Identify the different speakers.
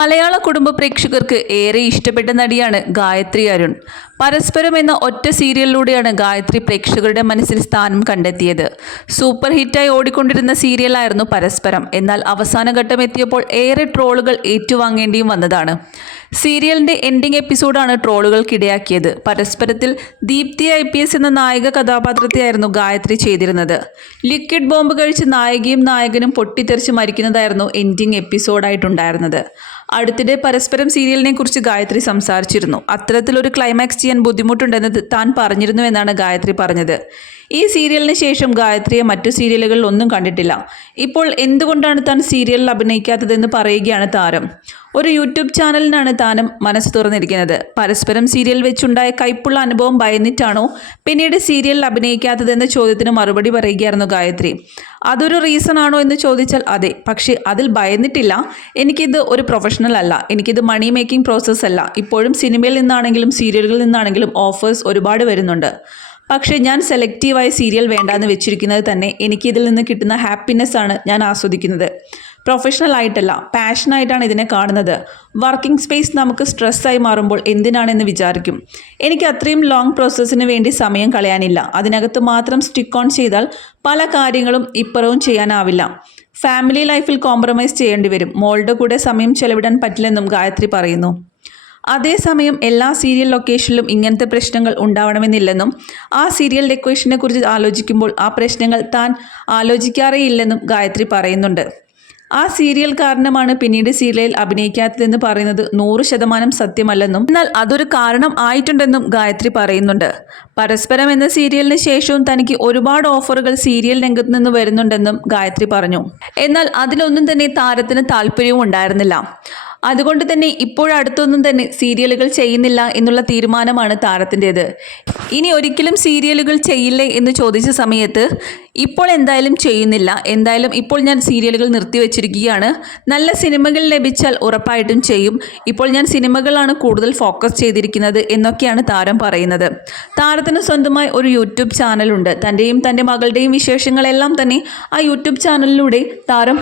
Speaker 1: മലയാള കുടുംബ പ്രേക്ഷകർക്ക് ഏറെ ഇഷ്ടപ്പെട്ട നടിയാണ് ഗായത്രി അരുൺ. പരസ്പരം എന്ന ഒറ്റ സീരിയലിലൂടെയാണ് ഗായത്രി പ്രേക്ഷകരുടെ മനസ്സിൽ സ്ഥാനം കണ്ടെത്തിയത്. സൂപ്പർ ഹിറ്റായി ഓടിക്കൊണ്ടിരുന്ന സീരിയലായിരുന്നു പരസ്പരം. എന്നാൽ അവസാന ഘട്ടം എത്തിയപ്പോൾ ഏറെ ട്രോളുകൾ ഏറ്റുവാങ്ങേണ്ടിയും വന്നതാണ്. സീരിയലിന്റെ എൻഡിംഗ് എപ്പിസോഡാണ് ട്രോളുകൾക്കിടയാക്കിയത്. പരസ്പരത്തിൽ ദീപ്തി ഐ പി എസ് എന്ന നായിക കഥാപാത്രത്തെയായിരുന്നു ഗായത്രി ചെയ്തിരുന്നത്. ലിക്വിഡ് ബോംബ് കഴിച്ച് നായികയും നായകനും പൊട്ടിത്തെറിച്ച് മരിക്കുന്നതായിരുന്നു എൻഡിംഗ് എപ്പിസോഡായിട്ടുണ്ടായിരുന്നത് അടുത്തിടെ പരസ്പരം സീരിയലിനെ കുറിച്ച് ഗായത്രി സംസാരിച്ചിരുന്നു. അത്തരത്തിലൊരു ക്ലൈമാക്സ് ചെയ്യാൻ ബുദ്ധിമുട്ടുണ്ടെന്ന് താൻ പറഞ്ഞിരുന്നു എന്നാണ് ഗായത്രി പറഞ്ഞത്. ഈ സീരിയലിന് ശേഷം ഗായത്രിയെ മറ്റു സീരിയലുകളിൽ ഒന്നും കണ്ടിട്ടില്ല. ഇപ്പോൾ എന്തുകൊണ്ടാണ് താൻ സീരിയലിൽ അഭിനയിക്കാത്തതെന്ന് പറയുകയാണ് താരം. ഒരു യൂട്യൂബ് ചാനലിനാണ് താനും മനസ്സ് തുറന്നിരിക്കുന്നത്. പരസ്പരം സീരിയൽ വെച്ചുണ്ടായ കൈപ്പുള്ള അനുഭവം ഭയന്നിട്ടാണോ പിന്നീട് സീരിയലിൽ അഭിനയിക്കാത്തതെന്ന ചോദ്യത്തിന് മറുപടി പറയുകയായിരുന്നു ഗായത്രി. അതൊരു റീസൺ ആണോ എന്ന് ചോദിച്ചാൽ അതെ പക്ഷേ അതിൽ ഭയന്നിട്ടില്ല. എനിക്കിത് ഒരു പ്രൊഫഷണൽ അല്ല. എനിക്കിത് മണി മേക്കിംഗ് പ്രോസസ്സ് അല്ല. ഇപ്പോഴും സിനിമയിൽ നിന്നാണെങ്കിലും സീരിയലുകളിൽ നിന്നാണെങ്കിലും ഓഫേഴ്സ് ഒരുപാട് വരുന്നുണ്ട്. പക്ഷേ ഞാൻ സെലക്റ്റീവായ സീരിയൽ വേണ്ടാന്ന് വെച്ചിരിക്കുന്നത് തന്നെ എനിക്ക് ഇതിൽ നിന്ന് കിട്ടുന്ന ഹാപ്പിനെസ് ആണ് ഞാൻ ആസ്വദിക്കുന്നത്. പ്രൊഫഷണൽ ആയിട്ടല്ല പാഷനായിട്ടാണ് ഇതിനെ കാണുന്നത്. വർക്കിംഗ് സ്പേസ് നമുക്ക് സ്ട്രെസ്സായി മാറുമ്പോൾ എന്തിനാണെന്ന് വിചാരിക്കും. എനിക്ക് അത്രയും ലോങ് പ്രോസസ്സിന് വേണ്ടി സമയം കളയാനില്ല. അതിനകത്ത് മാത്രം സ്റ്റിക്ക് ഓൺ ചെയ്താൽ പല കാര്യങ്ങളും ഇപ്പുറവും ചെയ്യാനാവില്ല. ഫാമിലി ലൈഫിൽ കോംപ്രമൈസ് ചെയ്യേണ്ടി വരും. മോളുടെ കൂടെ സമയം ചെലവിടാൻ പറ്റില്ലെന്നും ഗായത്രി പറയുന്നു. അതേസമയം എല്ലാ സീരിയൽ ലൊക്കേഷനിലും ഇങ്ങനത്തെ പ്രശ്നങ്ങൾ ഉണ്ടാവണമെന്നില്ലെന്നും ആ സീരിയൽ ഡെക്കറേഷനെ കുറിച്ച് ആലോചിക്കുമ്പോൾ ആ പ്രശ്നങ്ങൾ താൻ ആലോചിക്കാറേയില്ലെന്നും ഗായത്രി പറയുന്നുണ്ട്. ആ സീരിയൽ കാരണമാണ് പിന്നീട് സീരിയലിൽ അഭിനയിക്കാത്തതെന്ന് പറയുന്നത് നൂറ് ശതമാനം സത്യമല്ലെന്നും എന്നാൽ അതൊരു കാരണം ആയിട്ടുണ്ടെന്നും ഗായത്രി പറയുന്നുണ്ട്. പരസ്പരം എന്ന സീരിയലിന് ശേഷവും തനിക്ക് ഒരുപാട് ഓഫറുകൾ സീരിയൽ രംഗത്ത് നിന്ന് വരുന്നുണ്ടെന്നും ഗായത്രി പറഞ്ഞു. എന്നാൽ അതിലൊന്നും തന്നെ താരത്തിന് താല്പര്യവും ഉണ്ടായിരുന്നില്ല അതുകൊണ്ട് തന്നെ ഇപ്പോഴടുത്തൊന്നും തന്നെ സീരിയലുകൾ ചെയ്യുന്നില്ല എന്നുള്ള തീരുമാനമാണ് താരത്തിന്റേത്. ഇനി ഒരിക്കലും സീരിയലുകൾ ചെയ്യില്ലേ എന്ന് ചോദിച്ച സമയത്ത് ഇപ്പോൾ എന്തായാലും ചെയ്യുന്നില്ല. എന്തായാലും ഇപ്പോൾ ഞാൻ സീരിയലുകൾ നിർത്തിവെച്ചിരിക്കുകയാണ് നല്ല സിനിമകൾ ലഭിച്ചാൽ ഉറപ്പായിട്ടും ചെയ്യും. ഇപ്പോൾ ഞാൻ സിനിമകളാണ് കൂടുതൽ ഫോക്കസ് ചെയ്തിരിക്കുന്നത് എന്നൊക്കെയാണ് താരം പറയുന്നത്. താരത്തിന് സ്വന്തമായി ഒരു യൂട്യൂബ് ചാനലുണ്ട്. തന്റെയും തന്റെ മകളുടെയും വിശേഷങ്ങളെല്ലാം തന്നെ ആ യൂട്യൂബ് ചാനലിലൂടെ താരം